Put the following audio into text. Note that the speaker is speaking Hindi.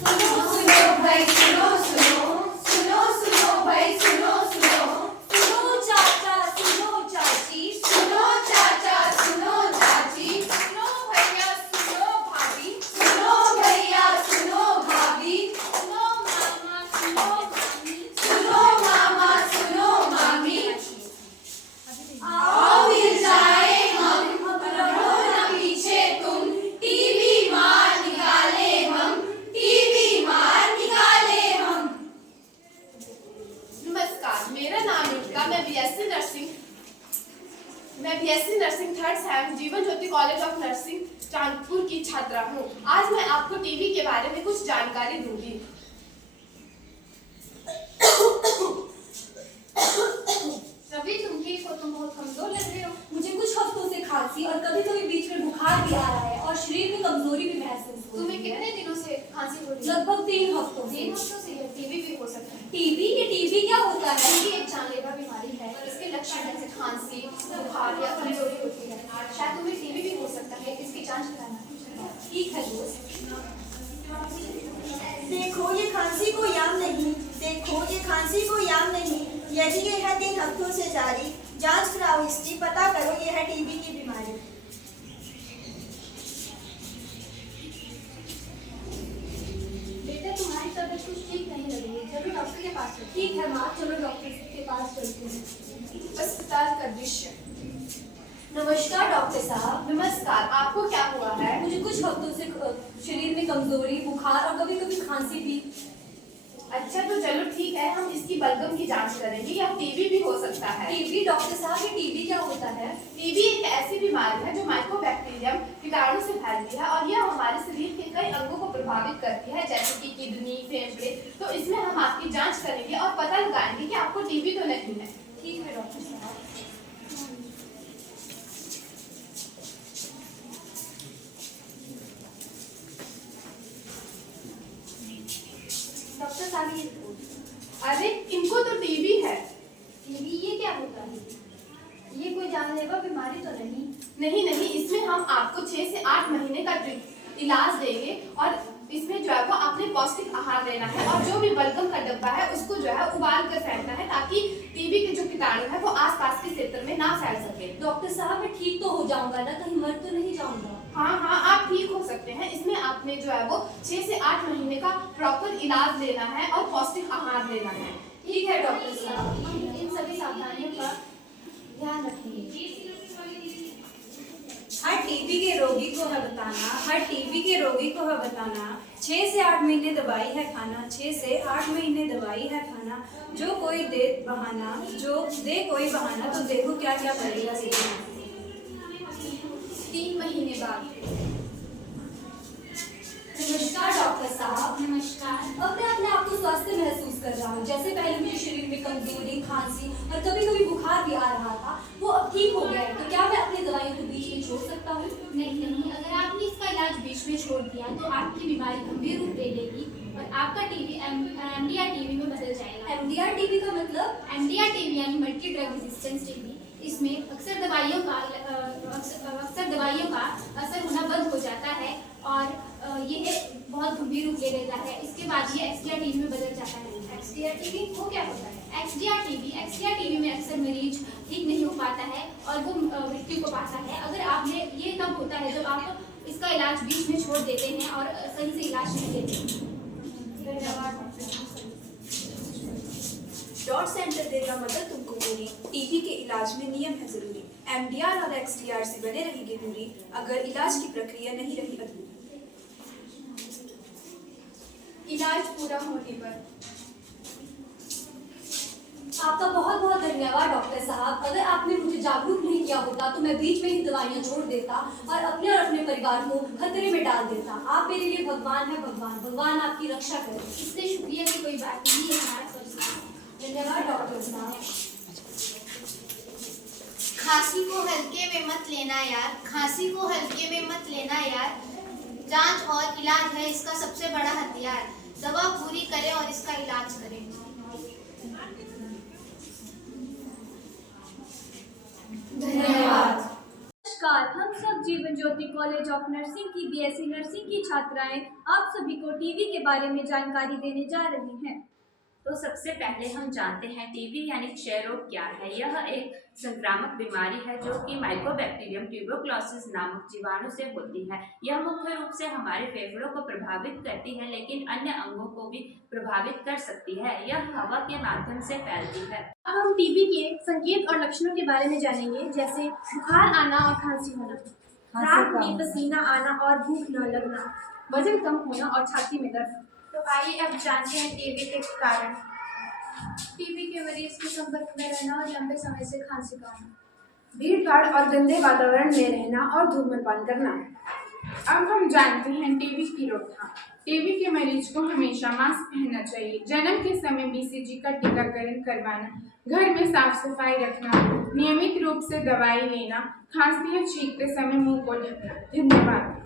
सुनो सुनो भाई सुनो सुनो सुनो सुनो भाई सुनो सुनो सुनो चाचा सुनो चाची सुनो चाचा सुनो चाची सुनो भैया सुनो भाभी सुनो भैया सुनो भाभी सुनो मामा सुनो मामी सुनो मामा सुनो मामी आओ मिल जाए हम रहो न पीछे तुम टीवी मार निकाले हम टीवी मार निकाले हम। नमस्कार, मेरा नाम युक्ता। मैं BSc nursing third same Jeevan Jyoti college of nursing Chandpur की छात्रा हूँ। आज मैं आपको टीबी के बारे में कुछ जानकारी दूंगी। रवि, तुम बहुत कमजोर लग रहे हो। मुझे कुछ हफ्तों से खांसी और कभी कभी बीच में बुखार भी आ रहा है और शरीर में कमजोरी भी महसूस हो रही है। तुम्हें कितने दिनों से खांसी हो रही है? लगभग 3 हफ्तों से। 3 हफ्तों से? टीबी भी हो सकता है। टीबी? ये टीबी क्या होता है? टीबी एक जानलेवा बीमारी है। इसके लक्षण जैसे खांसी, बुखार या कमजोरी होती है। शायद तुम्हें टीबी भी हो सकता है। इसकी जांच कराना। ठीक है दोस्त। देखो ये खांसी को याम नहीं, देखो ये खांसी को याम नहीं। यदि ये है 3 हफ्तों से जारी, जांच कराओ इसकी, पता करो ये है टीबी की बीमारी। बेटा, तुम्हारी तबीयत कुछ ठीक नहीं लग रही है। चलो डॉक्टर के पास चलो। ठीक है माँ, चलो डॉक्टर के पास चलते हैं। अस्पताल का दृश्य। नमस्कार डॉक्टर साहब। नमस्कार, आपको क्या हुआ है? मुझे कुछ हफ्तों से शरीर में कमजोरी, बुखार और कभी कभी खांसी भी। अच्छा, तो चलो ठीक है, हम इसकी बलगम की जांच करेंगे। या टीबी भी हो सकता है। टीबी? डॉक्टर साहब, ये टीबी क्या होता है? टीबी एक ऐसी बीमारी है जो माइकोबैक्टीरियम कीटाणु से फैलती है और यह हमारे शरीर के कई अंगों को प्रभावित करती है, जैसे कि किडनी, फेफड़े। तो इसमें हम आपकी जांच करेंगे और पता लगाएंगे कि आपको टीबी तो नहीं है। ठीक है डॉक्टर साहब। डॉक्टर साहब, ये अरे, इनको तो टीबी है। टीबी ये क्या होता है? ये कोई जानलेवा बीमारी तो नहीं? नहीं नहीं, इसमें हम आपको 6 से 8 महीने का इलाज देंगे और इसमें जो है वो आपने पौष्टिक आहार लेना है और जो भी बलगम का डब्बा है उसको जो है उबाल कर फेंकना है, ताकि टीबी के जो कीटाणु है वो आसपास के क्षेत्र में ना फैल सके। डॉक्टर साहब, मैं ठीक तो हो जाऊंगा ना? कहीं मर तो नहीं जाऊंगा? हाँ हाँ, आप ठीक हो सकते हैं। इसमें आपने जो है वो 6 से 8 महीने का प्रॉपर इलाज लेना है और पौष्टिक आहार लेना है। ठीक है डॉक्टर साहब, हम इन सभी सावधानियों का ध्यान रखेंगे। हर टीबी के रोगी को है बताना, हर टीबी के रोगी को है बताना, 6 से 8 महीने दवाई है खाना, 6 से 8 महीने दवाई है खाना। जो कोई दे बहाना, जो दे कोई बहाना, तो देखो क्या क्या करेगा सीधा। 3 महीने बाद। नमस्कार डॉक्टर साहब। नमस्कार। अब मैं अपने आप को स्वस्थ महसूस कर रहा हूँ। जैसे पहले मुझे शरीर में कमजोरी, खांसी और कभी कभी बुखार भी आ रहा था, वो अब ठीक हो गया है। तो क्या मैं अपनी दवाइयों को बीच में छोड़ सकता हूँ? नहीं, अगर आपने इसका इलाज बीच में छोड़ दिया तो आपकी बीमारी गंभीर रूप ले लेगी और आपका टीबी एमडीआर टीबी में बदल जाएगा। एमडीआर टीबी का मतलब? एमडीआर टीबी यानी मल्टी ड्रग रेजिस्टेंस टीबी। इसमें अक्सर दवाइयों का असर होना बंद हो जाता है और ये बहुत गंभीर रूप ले लेता है। इसके बाद ये एक्सडीआर टीबी में बदल जाता है। एक्सडीआर टीबी वो क्या होता है? एक्सडीआर टीबी में अक्सर मरीज ठीक नहीं हो पाता है और वो मृत्यु को पाता है। अगर आपने ये तब होता है जब आप इसका इलाज बीच में छोड़ देते हैं और सही से इलाज नहीं देते। धन्यवाद। डॉट सेंटर देगा मदद तुमको पूरी, टीबी के इलाज में नियम है जरूरी। एमडीआर और एक्सडीआर से बने रहेंगे दूरी, अगर इलाज की प्रक्रिया नहीं रही अधूरी। इलाज पूरा होने पर। आपका बहुत बहुत धन्यवाद डॉक्टर साहब। अगर आपने मुझे जागरूक नहीं किया होता तो मैं बीच में ही दवाइयाँ छोड़ देता और अपने परिवार को खतरे में डाल देता। आप मेरे लिए भगवान है। भगवान आपकी रक्षा करे। इससे शुक्रिया की कोई बात नहीं है, हमारा फर्ज है। धन्यवाद डॉक्टर साहब। खांसी को हल्के में मत लेना यार, खांसी को हल्के में मत लेना यार। जांच और इलाज है इसका सबसे बड़ा हथियार। दवा पूरी करें और इसका इलाज करें। धन्यवाद। नमस्कार, हम सब Jeevan Jyoti college of nursing की बीएससी नर्सिंग की छात्राएं आप सभी को टीबी के बारे में जानकारी देने जा रही हैं। तो सबसे पहले हम जानते हैं टीबी यानी क्षय रोग क्या है। यह एक संक्रामक बीमारी है जो कि माइकोबैक्टीरियम ट्यूबरक्लोसिस नामक जीवाणु से होती है। यह मुख्य रूप से हमारे फेफड़ों को प्रभावित करती है, लेकिन अन्य अंगों को भी प्रभावित कर सकती है। यह हवा के माध्यम से फैलती है। अब हम टीबी के संकेत और लक्षणों के बारे में जानेंगे, जैसे बुखार आना और खांसी होना, रात में पसीना आना और भूख न लगना, वजन कम होना और छाती में दर्द। तो आइए अब जानते हैं टीबी के कारण। टीबी के मरीज के संपर्क में रहना और लंबे समय से खांसी का आना, भीड़ भाड़ और गंदे वातावरण में रहना और धूम्रपान करना। अब हम जानते हैं टीबी की रोकथाम। टीबी के मरीज को हमेशा मास्क पहनना चाहिए, जन्म के समय बीसीजी का टीकाकरण करवाना, घर में साफ सफाई रखना, नियमित रूप से दवाई लेना, खांसते या छींकते समय मुंह को ढकना। धन्यवाद।